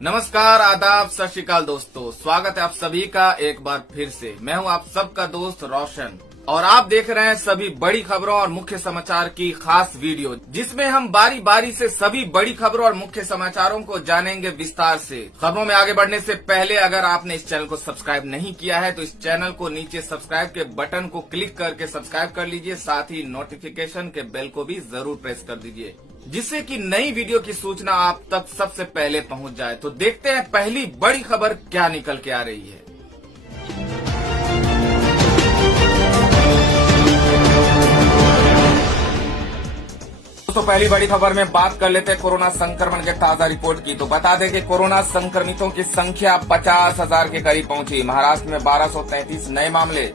नमस्कार, आदाब, सत श्री अकाल दोस्तों। स्वागत है आप सभी का एक बार फिर से। मैं हूं आप सबका दोस्त रोशन और आप देख रहे हैं सभी बड़ी खबरों और मुख्य समाचार की खास वीडियो, जिसमें हम बारी बारी से सभी बड़ी खबरों और मुख्य समाचारों को जानेंगे विस्तार से। खबरों में आगे बढ़ने से पहले अगर आपने इस चैनल को सब्सक्राइब नहीं किया है तो इस चैनल को नीचे सब्सक्राइब के बटन को क्लिक करके सब्सक्राइब कर लीजिए। साथ ही नोटिफिकेशन के बेल को भी जरूर प्रेस कर दीजिए, जिससे कि नई वीडियो की सूचना आप तक सबसे पहले पहुंच जाए। तो देखते हैं पहली बड़ी खबर क्या निकल के आ रही है। दोस्तों, पहली बड़ी खबर में बात कर लेते हैं कोरोना संक्रमण के ताजा रिपोर्ट की। तो बता दें कि कोरोना संक्रमितों की संख्या 50,000 के करीब पहुंची। महाराष्ट्र में 1233 नए मामले।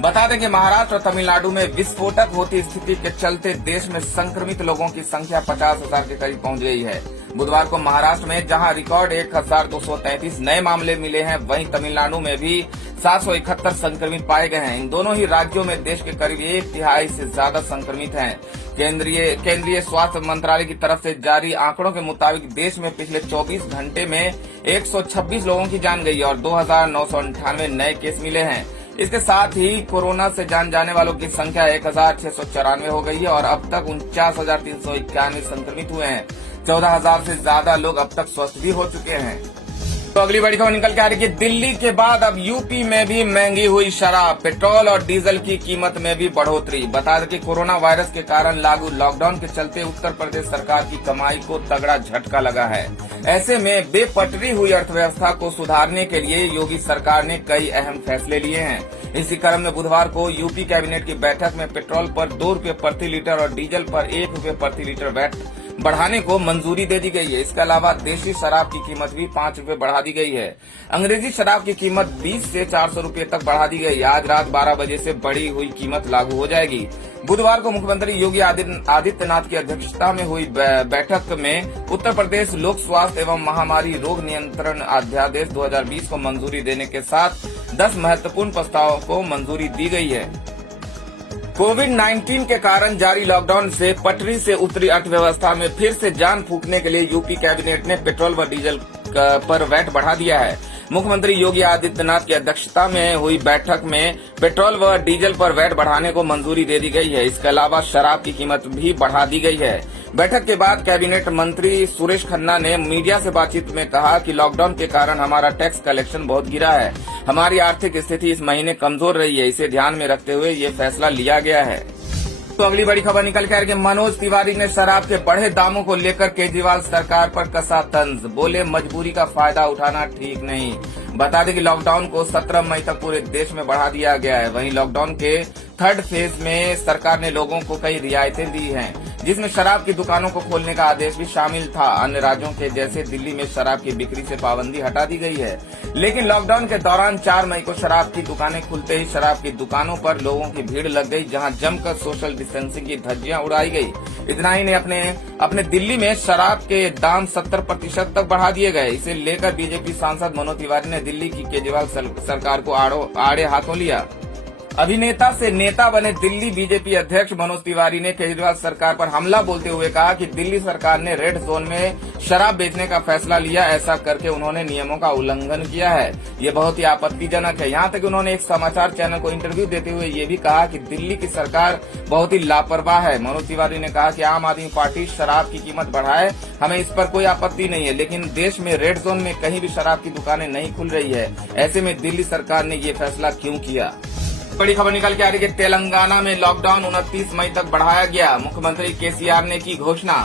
बता दें कि महाराष्ट्र और तमिलनाडु में विस्फोटक होती स्थिति के चलते देश में संक्रमित लोगों की संख्या 50,000 के करीब पहुंच गई है। बुधवार को महाराष्ट्र में जहां रिकॉर्ड 1233 नए मामले मिले हैं, वहीं तमिलनाडु में भी 771 संक्रमित पाए गए हैं। इन दोनों ही राज्यों में देश के करीब 1/3 से ज्यादा संक्रमित हैं। केंद्रीय स्वास्थ्य मंत्रालय की तरफ से जारी आंकड़ों के मुताबिक देश में पिछले 24 घंटे में 126 लोगों की जान गई और 2,998 नए केस मिले हैं। इसके साथ ही कोरोना से जान जाने वालों की संख्या 1,694 हो गई है और अब तक 49,391 संक्रमित हुए हैं। 14,000 से ज्यादा लोग अब तक स्वस्थ भी हो चुके हैं। तो अगली बड़ी खबर निकल के आ रही है। दिल्ली के बाद अब यूपी में भी महंगी हुई शराब, पेट्रोल और डीजल की कीमत में भी बढ़ोतरी। बता दें कि कोरोना वायरस के कारण लागू लॉकडाउन के चलते उत्तर प्रदेश सरकार की कमाई को तगड़ा झटका लगा है। ऐसे में बेपटरी हुई अर्थव्यवस्था को सुधारने के लिए योगी सरकार ने कई अहम फैसले लिए हैं। इसी क्रम में बुधवार को यूपी कैबिनेट की बैठक में पेट्रोल पर 2 रुपये प्रति लीटर और डीजल पर 1 रुपये प्रति लीटर वैट बढ़ाने को मंजूरी दे दी गई है। इसके अलावा देशी शराब की कीमत भी 5 रुपये बढ़ा दी गई है। अंग्रेजी शराब की कीमत 20 से 400 रुपये तक बढ़ा दी गई। आज रात 12 बजे से बढ़ी हुई कीमत लागू हो जाएगी। बुधवार को मुख्यमंत्री योगी आदित्यनाथ की अध्यक्षता में हुई बैठक में उत्तर प्रदेश लोक स्वास्थ्य एवं महामारी रोग नियंत्रण अध्यादेश 2020 को मंजूरी देने के साथ 10 महत्वपूर्ण प्रस्तावों को मंजूरी दी गई है। कोविड-19 के कारण जारी लॉकडाउन से पटरी से उतरी अर्थव्यवस्था में फिर से जान फूंकने के लिए यूपी कैबिनेट ने पेट्रोल व डीजल पर वैट बढ़ा दिया है। मुख्यमंत्री योगी आदित्यनाथ की अध्यक्षता में हुई बैठक में पेट्रोल व डीजल पर वैट बढ़ाने को मंजूरी दे दी गई है। इसके अलावा शराब की कीमत भी बढ़ा दी गई है। बैठक के बाद कैबिनेट मंत्री सुरेश खन्ना ने मीडिया से बातचीत में कहा कि लॉकडाउन के कारण हमारा टैक्स कलेक्शन बहुत गिरा है। हमारी आर्थिक स्थिति इस महीने कमजोर रही है। इसे ध्यान में रखते हुए ये फैसला लिया गया है। तो अगली बड़ी खबर निकल के आ रही है। मनोज तिवारी ने शराब के बढ़े दामों को लेकर केजरीवाल सरकार पर कसा तंज। बोले, मजबूरी का फायदा उठाना ठीक नहीं। बता दें कि लॉकडाउन को 17 मई तक पूरे देश में बढ़ा दिया गया है। वहीं लॉकडाउन के 3rd फेज में सरकार ने लोगों को कई रियायतें दी हैं, जिसमें शराब की दुकानों को खोलने का आदेश भी शामिल था। अन्य राज्यों के जैसे दिल्ली में शराब की बिक्री से पाबंदी हटा दी गई है, लेकिन लॉकडाउन के दौरान 4 मई को शराब की दुकानें खुलते ही शराब की दुकानों पर लोगों की भीड़ लग गई, जहां जमकर सोशल डिस्टेंसिंग की धज्जियां उड़ाई गई। इतना ही नहीं, अपने दिल्ली में शराब के दाम 70% तक बढ़ा दिए गए। इसे लेकर बीजेपी सांसद मनोज तिवारी ने दिल्ली की केजरीवाल सरकार को आड़े हाथों लिया। अभिनेता से नेता बने दिल्ली बीजेपी अध्यक्ष मनोज तिवारी ने केजरीवाल सरकार पर हमला बोलते हुए कहा कि दिल्ली सरकार ने रेड जोन में शराब बेचने का फैसला लिया। ऐसा करके उन्होंने नियमों का उल्लंघन किया है। ये बहुत ही आपत्तिजनक है। यहाँ तक उन्होंने एक समाचार चैनल को इंटरव्यू देते हुए ये भी कहा कि दिल्ली की सरकार बहुत ही लापरवाह है। मनोज तिवारी ने कहा कि आम आदमी पार्टी शराब की कीमत बढ़ाए, हमें इस पर कोई आपत्ति नहीं है, लेकिन देश में रेड जोन में कहीं भी शराब की दुकानें नहीं खुल रही है। ऐसे में दिल्ली सरकार ने ये फैसला क्यों किया। बड़ी खबर निकल के आ रही है। तेलंगाना में लॉकडाउन 29 मई तक बढ़ाया गया। मुख्यमंत्री केसीआर ने की घोषणा।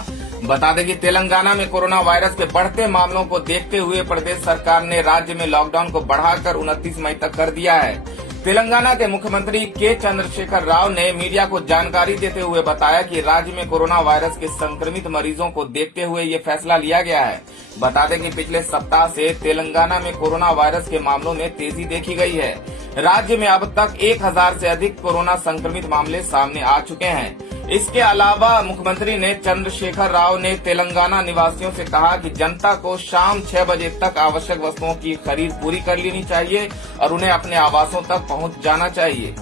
बता दें कि तेलंगाना में कोरोना वायरस के बढ़ते मामलों को देखते हुए प्रदेश सरकार ने राज्य में लॉकडाउन को बढ़ाकर 29 मई तक कर दिया है। तेलंगाना के मुख्यमंत्री के चंद्रशेखर राव ने मीडिया को जानकारी देते हुए बताया कि राज्य में कोरोना वायरस के संक्रमित मरीजों को देखते हुए ये फैसला लिया गया है। बता दें कि पिछले सप्ताह से तेलंगाना में कोरोना वायरस के मामलों में तेजी देखी गई है। राज्य में अब तक 1000 से अधिक कोरोना संक्रमित मामले सामने आ चुके हैं। इसके अलावा मुख्यमंत्री ने चंद्रशेखर राव ने तेलंगाना निवासियों से कहा कि जनता को शाम 6 बजे तक आवश्यक वस्तुओं की खरीद पूरी कर लेनी चाहिए और उन्हें अपने आवासों तक पहुंच जाना चाहिए।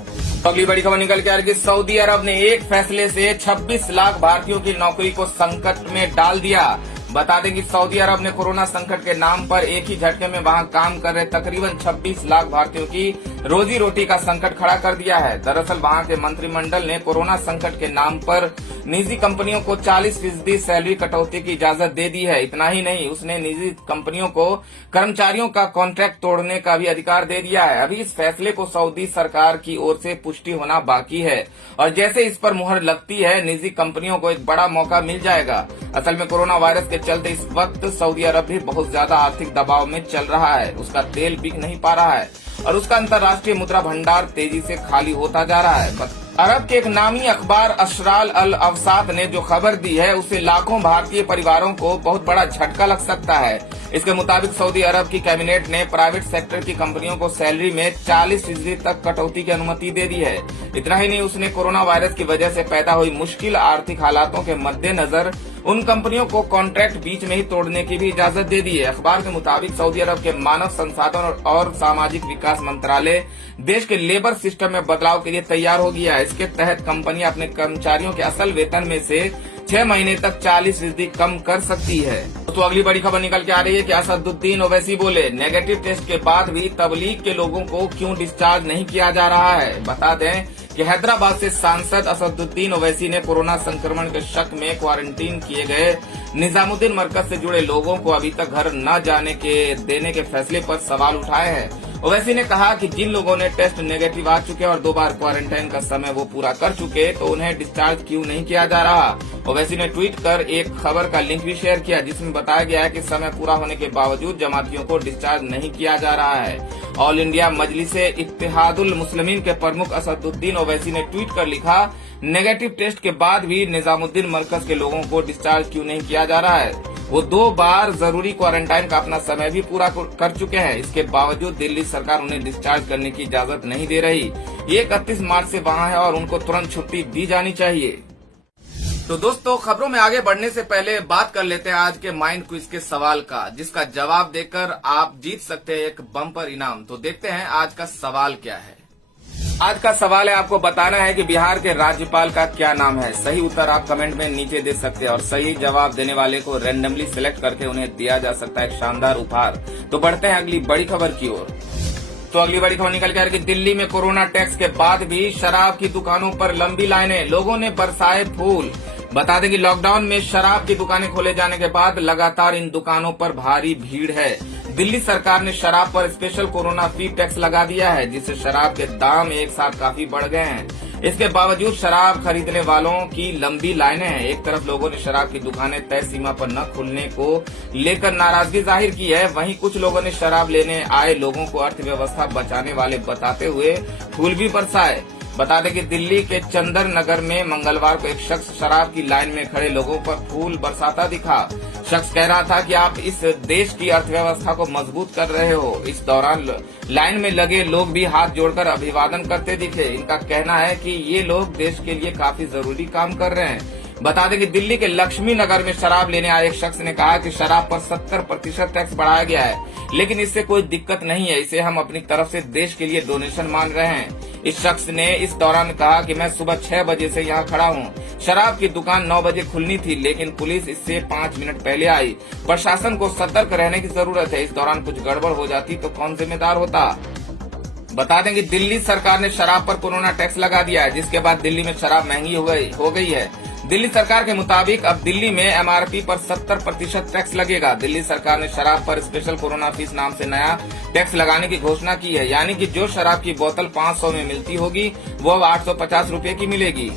अगली बड़ी खबर निकल के आ रही है। सऊदी अरब ने एक फैसले से 26 लाख भारतीयों की नौकरी को संकट में डाल दिया। बता दें कि सऊदी अरब ने कोरोना संकट के नाम पर एक ही झटके में वहां काम कर रहे तकरीबन 26 लाख भारतीयों की रोजी रोटी का संकट खड़ा कर दिया है। दरअसल वहां के मंत्रिमंडल ने कोरोना संकट के नाम पर निजी कंपनियों को 40% सैलरी कटौती की इजाजत दे दी है। इतना ही नहीं, उसने निजी कंपनियों को कर्मचारियों का कॉन्ट्रैक्ट तोड़ने का भी अधिकार दे दिया है। अभी इस फैसले को सऊदी सरकार की ओर से पुष्टि होना बाकी है और जैसे इस पर मुहर लगती है, निजी कंपनियों को एक बड़ा मौका मिल जाएगा। असल में कोरोना वायरस के चलते इस वक्त सऊदी अरब भी बहुत ज्यादा आर्थिक दबाव में चल रहा है। उसका तेल बिक नहीं पा रहा है और उसका अंतर्राष्ट्रीय मुद्रा भंडार तेजी से खाली होता जा रहा है। अरब के एक नामी अखबार अशराल अल अवसात ने जो खबर दी है, उससे लाखों भारतीय परिवारों को बहुत बड़ा झटका लग सकता है। इसके मुताबिक सऊदी अरब की कैबिनेट ने प्राइवेट सेक्टर की कंपनियों को सैलरी में 40% तक कटौती की अनुमति दे दी है। इतना ही नहीं, उसने कोरोना वायरस की वजह से पैदा हुई मुश्किल आर्थिक हालातों के मद्देनजर उन कंपनियों को कॉन्ट्रैक्ट बीच में ही तोड़ने की भी इजाजत दे दी है। अखबार के मुताबिक सऊदी अरब के मानव संसाधन और सामाजिक विकास मंत्रालय देश के लेबर सिस्टम में बदलाव के लिए तैयार हो गया है। इसके तहत कंपनियां अपने कर्मचारियों के असल वेतन में से 6 महीने तक 40% कम कर सकती है। तो अगली बड़ी खबर निकल के आ रही है कि असदुद्दीन ओवैसी बोले, नेगेटिव टेस्ट के बाद भी तबलीग के लोगों को क्यों डिस्चार्ज नहीं किया जा रहा है। बता दें कि हैदराबाद से सांसद असदुद्दीन ओवैसी ने कोरोना संक्रमण के शक में क्वारंटीन किए गए निजामुद्दीन मरकज से जुड़े लोगों को अभी तक घर न जाने के देने के फैसले पर सवाल उठाए हैं। ओवैसी ने कहा कि जिन लोगों ने टेस्ट नेगेटिव आ चुके और 2 बार क्वारंटाइन का समय वो पूरा कर चुके, तो उन्हें डिस्चार्ज क्यों नहीं किया जा रहा। ओवैसी ने ट्वीट कर एक खबर का लिंक भी शेयर किया, जिसमें बताया गया है कि समय पूरा होने के बावजूद जमातियों को डिस्चार्ज नहीं किया जा रहा है। ऑल इंडिया मजलिसे इत्तेहादुल मुस्लिमीन के प्रमुख असदुद्दीन ओवैसी ने ट्वीट कर लिखा, नेगेटिव टेस्ट के बाद भी निजामुद्दीन मरकज के लोगों को डिस्चार्ज क्यों नहीं किया जा रहा है। वो 2 बार जरूरी क्वारंटाइन का अपना समय भी पूरा कर चुके हैं। इसके बावजूद दिल्ली सरकार उन्हें डिस्चार्ज करने की इजाजत नहीं दे रही। ये 31 मार्च से वहां है और उनको तुरंत छुट्टी दी जानी चाहिए। तो दोस्तों, खबरों में आगे बढ़ने से पहले बात कर लेते हैं आज के माइंड क्विज के सवाल का, जिसका जवाब देकर आप जीत सकते हैं एक बम्पर इनाम। तो देखते हैं आज का सवाल क्या है। आज का सवाल है, आपको बताना है कि बिहार के राज्यपाल का क्या नाम है। सही उत्तर आप कमेंट में नीचे दे सकते हैं और सही जवाब देने वाले को रैंडमली सिलेक्ट करके उन्हें दिया जा सकता है एक शानदार उपहार। तो बढ़ते हैं अगली बड़ी खबर की ओर। तो अगली बड़ी खबर निकल कर कि दिल्ली में कोरोना टैक्स के बाद भी शराब की दुकानों पर लंबी लाइनें, लोगों ने बरसाए फूल। बता दें कि लॉकडाउन में शराब की दुकानें खोले जाने के बाद लगातार इन दुकानों पर भारी भीड़ है। दिल्ली सरकार ने शराब पर स्पेशल कोरोना फी टैक्स लगा दिया है, जिससे शराब के दाम एक साथ काफी बढ़ गए हैं। इसके बावजूद शराब खरीदने वालों की लंबी लाइनें हैं। एक तरफ लोगों ने शराब की दुकानें तय सीमा पर न खुलने को लेकर नाराजगी जाहिर की है, वहीं कुछ लोगों ने शराब लेने आए लोगों को अर्थव्यवस्था बचाने वाले बताते हुए फूल भी बरसाए। बता दें कि दिल्ली के चंदर नगर में मंगलवार को एक शख्स शराब की लाइन में खड़े लोगों पर फूल बरसाता दिखा। शख्स कह रहा था कि आप इस देश की अर्थव्यवस्था को मजबूत कर रहे हो। इस दौरान लाइन में लगे लोग भी हाथ जोड़कर अभिवादन करते दिखे। इनका कहना है कि ये लोग देश के लिए काफी जरूरी काम कर रहे हैं। बता दें कि दिल्ली के लक्ष्मी नगर में शराब लेने आए एक शख्स ने कहा कि शराब पर 70% टैक्स बढ़ाया गया है, लेकिन इससे कोई दिक्कत नहीं है, इसे हम अपनी तरफ से देश के लिए डोनेशन मान रहे हैं। इस शख्स ने इस दौरान कहा कि मैं सुबह 6 बजे से यहाँ खड़ा हूँ। शराब की दुकान 9 बजे खुलनी थी, लेकिन पुलिस इससे 5 मिनट पहले आई। प्रशासन को सतर्क रहने की जरूरत है। इस दौरान कुछ गड़बड़ हो जाती तो कौन जिम्मेदार होता। बता दें कि दिल्ली सरकार ने शराब पर कोरोना टैक्स लगा दिया है, जिसके बाद दिल्ली में शराब महंगी हो गई है। दिल्ली सरकार के मुताबिक अब दिल्ली में एमआरपी पर 70% टैक्स लगेगा। दिल्ली सरकार ने शराब पर स्पेशल कोरोना फीस नाम से नया टैक्स लगाने की घोषणा की है, यानी कि जो शराब की बोतल 500 में मिलती होगी वो अब 850 रुपए की मिलेगी।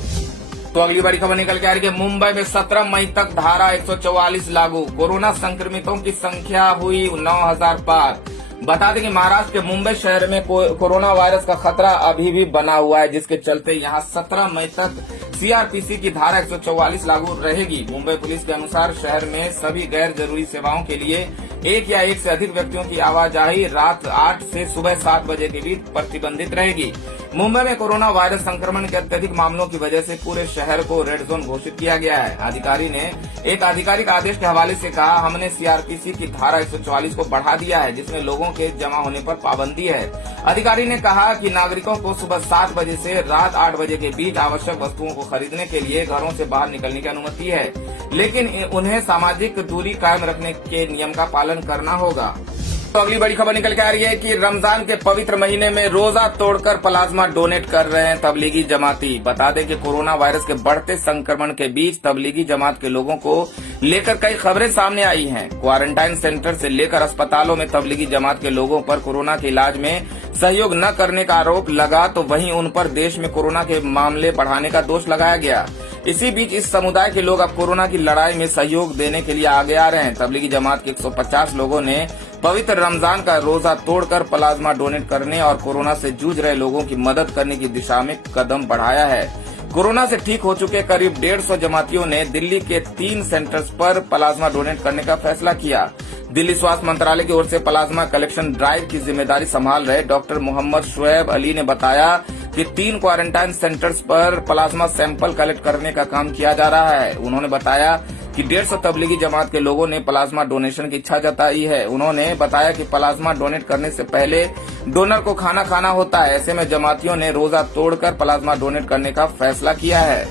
तो अगली बड़ी खबर निकल के आ रही है, मुंबई में 17 मई तक धारा 144 लागू, कोरोना संक्रमितों की संख्या हुई 9000 पार। बता दें कि महाराष्ट्र के मुंबई शहर में कोरोना वायरस का खतरा अभी भी बना हुआ है, जिसके चलते यहां 17 मई तक सीआरपीसी की धारा 144 लागू रहेगी। मुंबई पुलिस के अनुसार शहर में सभी गैर जरूरी सेवाओं के लिए एक या एक से अधिक व्यक्तियों की आवाजाही रात 8 से सुबह 7 बजे के बीच प्रतिबंधित रहेगी। मुंबई में कोरोना वायरस संक्रमण के अत्यधिक मामलों की वजह से पूरे शहर को रेड जोन घोषित किया गया है। अधिकारी ने एक आधिकारिक आदेश के हवाले से कहा, हमने सीआरपीसी की धारा 144 को बढ़ा दिया है, जिसमें लोगों के जमा होने पर पाबंदी है। अधिकारी ने कहा कि नागरिकों को सुबह 7 बजे से रात 8 बजे के बीच आवश्यक वस्तुओं को खरीदने के लिए घरों से बाहर निकलने की अनुमति है, लेकिन उन्हें सामाजिक दूरी कायम रखने के नियम का पालन करना होगा। तो अगली बड़ी खबर निकल के आ रही है कि रमजान के पवित्र महीने में रोजा तोड़कर प्लाज्मा डोनेट कर रहे हैं तबलीगी जमाती। बता दें कि कोरोना वायरस के बढ़ते संक्रमण के बीच तबलीगी जमात के लोगों को लेकर कई खबरें सामने आई हैं। क्वारंटाइन सेंटर से लेकर अस्पतालों में तबलीगी जमात के लोगों पर कोरोना के इलाज में सहयोग न करने का आरोप लगा, तो वहीं उन पर देश में कोरोना के मामले बढ़ाने का दोष लगाया गया। इसी बीच इस समुदाय के लोग अब कोरोना की लड़ाई में सहयोग देने के लिए आगे आ रहे हैं। तबलीगी जमात के 150 लोगों ने पवित्र रमजान का रोजा तोड़कर प्लाज्मा डोनेट करने और कोरोना से जूझ रहे लोगों की मदद करने की दिशा में कदम बढ़ाया है। कोरोना से ठीक हो चुके करीब 150 जमातियों ने दिल्ली के 3 सेंटर्स पर प्लाज्मा डोनेट करने का फैसला किया। दिल्ली स्वास्थ्य मंत्रालय की ओर से प्लाज्मा कलेक्शन ड्राइव की जिम्मेदारी संभाल रहे डॉक्टर मोहम्मद शुएब अली ने बताया कि 3 क्वारंटाइन सेंटर्स पर प्लाज्मा सैंपल कलेक्ट करने का काम किया जा रहा है। उन्होंने बताया कि 150 तबलीगी जमात के लोगों ने प्लाज्मा डोनेशन की इच्छा जताई है। उन्होंने बताया कि प्लाज्मा डोनेट करने से पहले डोनर को खाना खाना होता है। ऐसे में जमातियों ने रोजा तोड़कर प्लाज्मा डोनेट करने का फैसला किया है।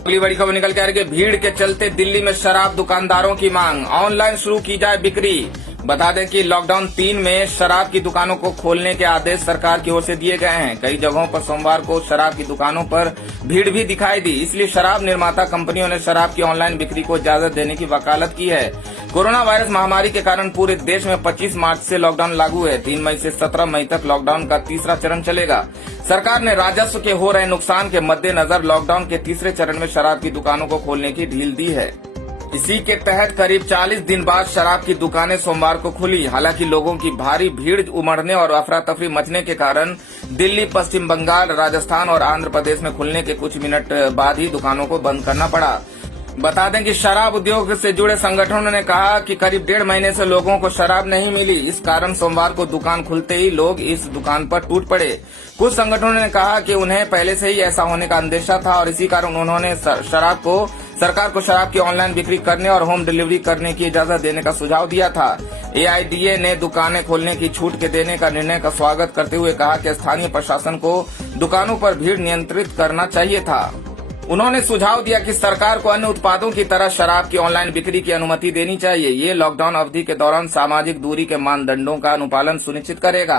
अगली बड़ी खबर निकल के आ रही है, भीड़ के चलते दिल्ली में शराब दुकानदारों की मांग, ऑनलाइन शुरू की जाए बिक्री। बता दें कि लॉकडाउन 3 में शराब की दुकानों को खोलने के आदेश सरकार की ओर से दिए गए हैं। कई जगहों पर सोमवार को शराब की दुकानों पर भीड़ भी दिखाई दी, इसलिए शराब निर्माता कंपनियों ने शराब की ऑनलाइन बिक्री को इजाजत देने की वकालत की है। कोरोना वायरस महामारी के कारण पूरे देश में 25 मार्च से लॉकडाउन लागू है। 3 मई से 17 मई तक लॉकडाउन का तीसरा चरण चलेगा। सरकार ने राजस्व के हो रहे नुकसान के मद्देनजर लॉकडाउन के तीसरे चरण में शराब की दुकानों को खोलने की ढील दी है। इसी के तहत करीब 40 दिन बाद शराब की दुकानें सोमवार को खुली। हालांकि लोगों की भारी भीड़ उमड़ने और अफरा तफरी मचने के कारण दिल्ली, पश्चिम बंगाल, राजस्थान और आंध्र प्रदेश में खुलने के कुछ मिनट बाद ही दुकानों को बंद करना पड़ा। बता दें कि शराब उद्योग से जुड़े संगठनों ने कहा कि करीब 1.5 महीने से लोगों को शराब नहीं मिली। इस कारण सोमवार को दुकान खुलते ही लोग इस दुकान पर टूट पड़े। कुछ संगठनों ने कहा कि उन्हें पहले से ही ऐसा होने का अंदेशा था और इसी कारण उन्होंने सरकार को शराब की ऑनलाइन बिक्री करने और होम डिलीवरी करने की इजाजत देने का सुझाव दिया था। AIDA ने दुकानें खोलने की छूट के देने का निर्णय का स्वागत करते हुए कहा कि स्थानीय प्रशासन को दुकानों पर भीड़ नियंत्रित करना चाहिए था। उन्होंने सुझाव दिया कि सरकार को अन्य उत्पादों की तरह शराब की ऑनलाइन बिक्री की अनुमति देनी चाहिए। ये लॉकडाउन अवधि के दौरान सामाजिक दूरी के मानदंडों का अनुपालन सुनिश्चित करेगा।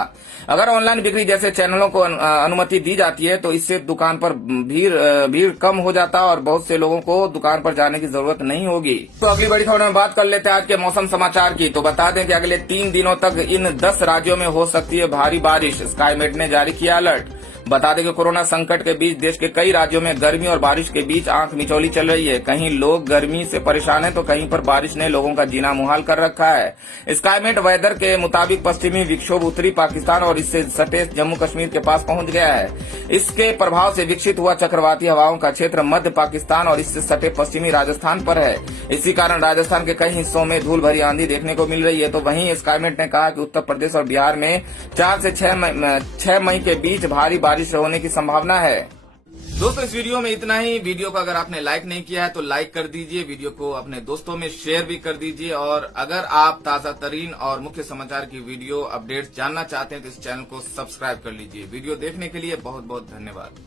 अगर ऑनलाइन बिक्री जैसे चैनलों को अनुमति दी जाती है तो इससे दुकान पर भीड़ कम हो जाता और बहुत से लोगों को दुकान पर जाने की जरूरत नहीं होगी। तो अगली बड़ी खबर में बात कर लेते हैं आज के मौसम समाचार की। तो बता दें कि अगले 3 दिनों तक इन 10 राज्यों में हो सकती है भारी बारिश। स्काईमेट ने जारी किया अलर्ट। बता दें कि कोरोना संकट के बीच देश के कई राज्यों में गर्मी और बारिश के बीच आंख मिचौली चल रही है। कहीं लोग गर्मी से परेशान हैं तो कहीं पर बारिश ने लोगों का जीना मुहाल कर रखा है। स्काईमेट वेदर के मुताबिक पश्चिमी विक्षोभ उत्तरी पाकिस्तान और इससे सटे जम्मू कश्मीर के पास पहुंच गया है। इसके प्रभाव से विकसित हुआ चक्रवाती हवाओं का क्षेत्र मध्य पाकिस्तान और इससे सटे पश्चिमी राजस्थान पर है। इसी कारण राजस्थान के कई हिस्सों में धूल भरी आंधी देखने को मिल रही है। तो वहीं स्काईमेट ने कहा कि उत्तर प्रदेश और बिहार में 4 से 6 मई के बीच भारी बारिश होने की संभावना है। दोस्तों, इस वीडियो में इतना ही। वीडियो को अगर आपने लाइक नहीं किया है तो लाइक कर दीजिए, वीडियो को अपने दोस्तों में शेयर भी कर दीजिए और अगर आप ताजा तरीन और मुख्य समाचार की वीडियो अपडेट्स जानना चाहते हैं तो इस चैनल को सब्सक्राइब कर लीजिए। वीडियो देखने के लिए बहुत बहुत धन्यवाद।